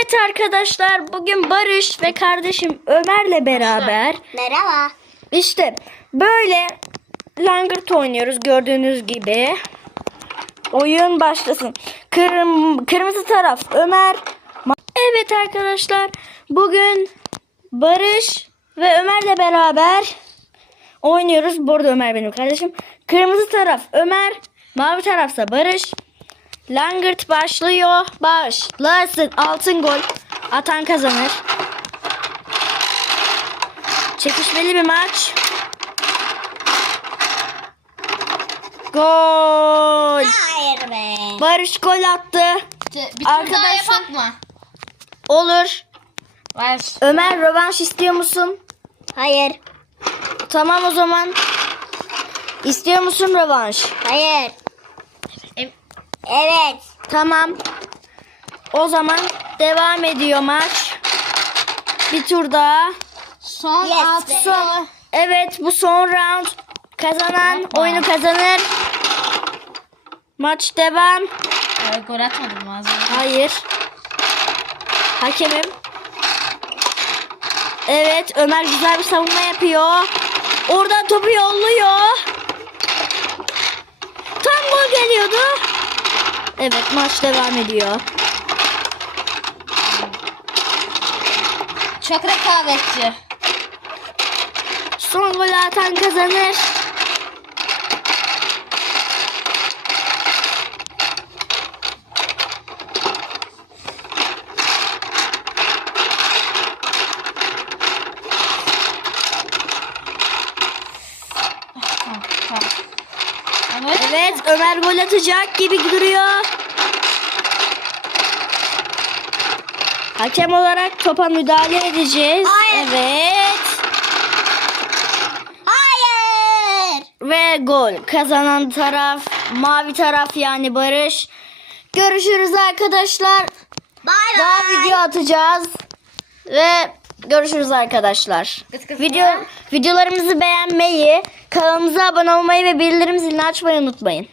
Evet arkadaşlar bugün Barış ve kardeşim Ömer'le beraber Merhaba. işte böyle langırt oynuyoruz gördüğünüz gibi. Oyun başlasın. Kırm kırmızı taraf Ömer. Evet arkadaşlar bugün Barış ve Ömer'le beraber oynuyoruz. Bu arada Ömer benim kardeşim. Kırmızı taraf Ömer, mavi tarafsa Barış. Langırt başlıyor. Başlasın. Altın gol. Atan kazanır. Çekişmeli bir maç. Gol. Hayır be. Barış gol attı. Bir tur daha Arkadaşlar- yapak mı? Olur. Ver. Ömer rövanş istiyor musun? Hayır. Tamam o zaman. İstiyor musun rövanş? Hayır. Evet. Tamam. O zaman devam ediyor maç. Bir tur daha. Son Yes altı. Son. Evet bu son round. Kazanan Yapma. oyunu kazanır. Maç devam. Evet, gol atmadım ağzına. Hayır. Hakemim. Evet Ömer güzel bir savunma yapıyor. Oradan topu yolluyor. Tam gol geliyordu. Evet maç devam ediyor. Çok rekabetçi. Son golü atan kazanır. Tamam, tamam. Evet. Evet Ömer gol atacak gibi duruyor. Hakem olarak topa müdahale edeceğiz. Hayır. Evet. Hayır. Ve gol. Kazanan taraf mavi taraf yani Barış. Görüşürüz arkadaşlar. Bay Daha bay. video atacağız. Ve görüşürüz arkadaşlar. Kıs kıs Video videolarımızı beğenmeyi, kanalımıza abone olmayı ve bildirim zilini açmayı unutmayın.